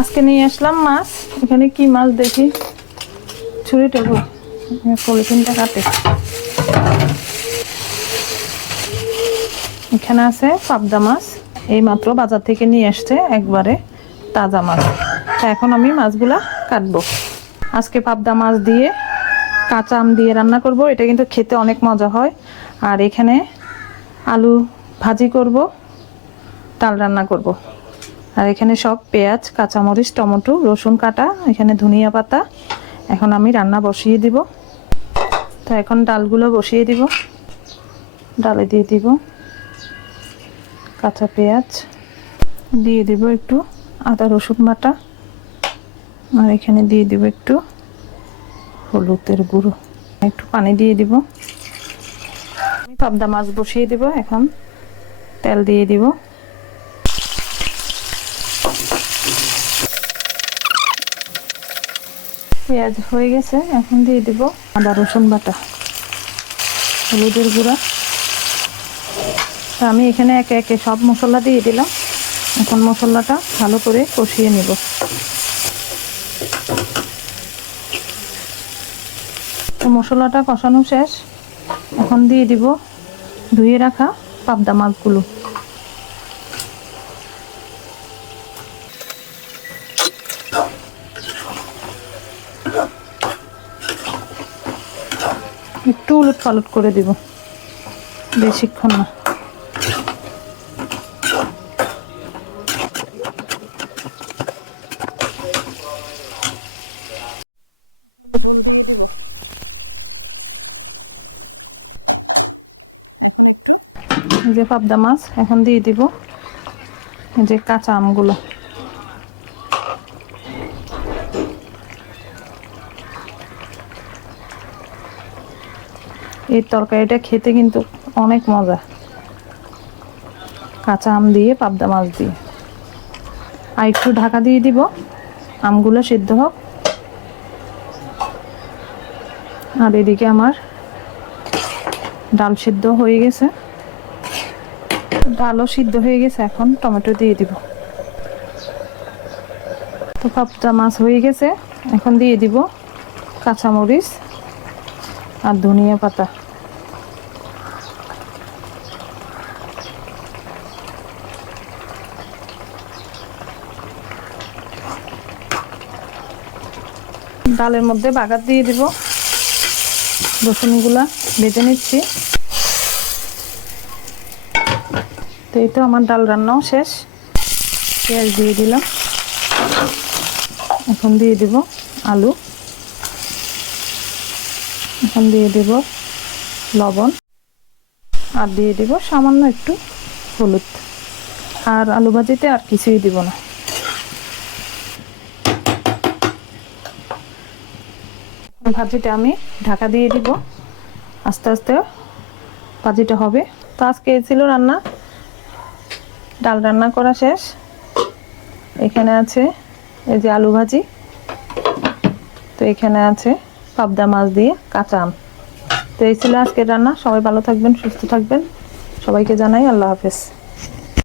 আজকে নিয়ে আসলাম মাছ। এখানে কি মাছ দেখি, ছুরিটা কই, পলিথিনটা কাটে। এখানে আছে পাবদা মাছ, এই মাত্র বাজার থেকে নিয়ে আসছে, একবারে তাজা মাছ। তা এখন আমি মাছগুলা কাটবো। আজকে পাবদা মাছ দিয়ে কাঁচা আম দিয়ে রান্না করব। এটা কিন্তু খেতে অনেক মজা হয়। আর এখানে আলু ভাজি করব, ডাল রান্না করব। আর এখানে সব পেঁয়াজ, কাঁচামরিচ, টমেটো, রসুন কাটা, এখানে ধনিয়া পাতা। এখন আমি রান্না বসিয়ে দিব। তো এখন ডালগুলো বসিয়ে দিব। ডালে দিয়ে দিব কাঁচা পেঁয়াজ, দিয়ে দিব একটু আদা রসুন বাটা, আর এখানে দিয়ে দিব একটু হলুদের গুঁড়ো, একটু পানি দিয়ে দিব। আমি পাবদা মাছ বসিয়ে দিব। এখন তেল দিয়ে দিব। পেঁয়াজ হয়ে গেছে, এখন দিয়ে দিব আদা রসুন বাটা, হলুদের গুঁড়া। তো আমি এখানে একে একে সব মশলা দিয়ে দিলাম। এখন মশলাটা ভালো করে কষিয়ে নেব। তো মশলাটা কষানো শেষ। এখন দিয়ে দিব ধুয়ে রাখা পাবদা মাছগুলো। একটু উলট পালট করে দিব, বেশিক্ষণ না। এই যে পাবদা মাছ, এখন দিয়ে দিব এই যে কাঁচা আমগুলো। এই তরকারিটা খেতে কিন্তু অনেক মজা, কাঁচা আম দিয়ে পাবদা মাছ দিয়ে। আর একটু ঢাকা দিয়ে দিব, আমগুলো সিদ্ধ হোক। আর এদিকে আমার ডাল সিদ্ধ হয়ে গেছে, ডালও সিদ্ধ হয়ে গেছে। এখন টমেটো দিয়ে দিব। তো পাবদা মাছ হয়ে গেছে, এখন দিয়ে দিব কাঁচামরিচ আর ধনিয়া পাতা। ডালের মধ্যে বাগার দিয়ে দিব, রসুনগুলা ভেজে নিচ্ছি। তো এই তো আমার ডাল রান্নাও শেষ। পেঁয়াজ দিয়ে দিলাম। এখন দিয়ে দিব আলু, এখন দিয়ে দিব লবণ, আর দিয়ে দিব সামান্য একটু হলুদ। আর আলু ভাজিতে আর কিছুই দিব না। ভাজিটা আমি ঢাকা দিয়ে দিব, আস্তে আস্তে ভাজিটা হবে। তো আজকে এই ছিল রান্না, ডাল রান্না করা শেষ। এখানে আছে এই যে আলু ভাজি, তো এখানে আছে পাবদা মাছ দিয়ে কাঁচা আম। তো এই ছিল আজকের রান্না। সবাই ভালো থাকবেন, সুস্থ থাকবেন। সবাইকে জানাই আল্লাহ হাফেজ।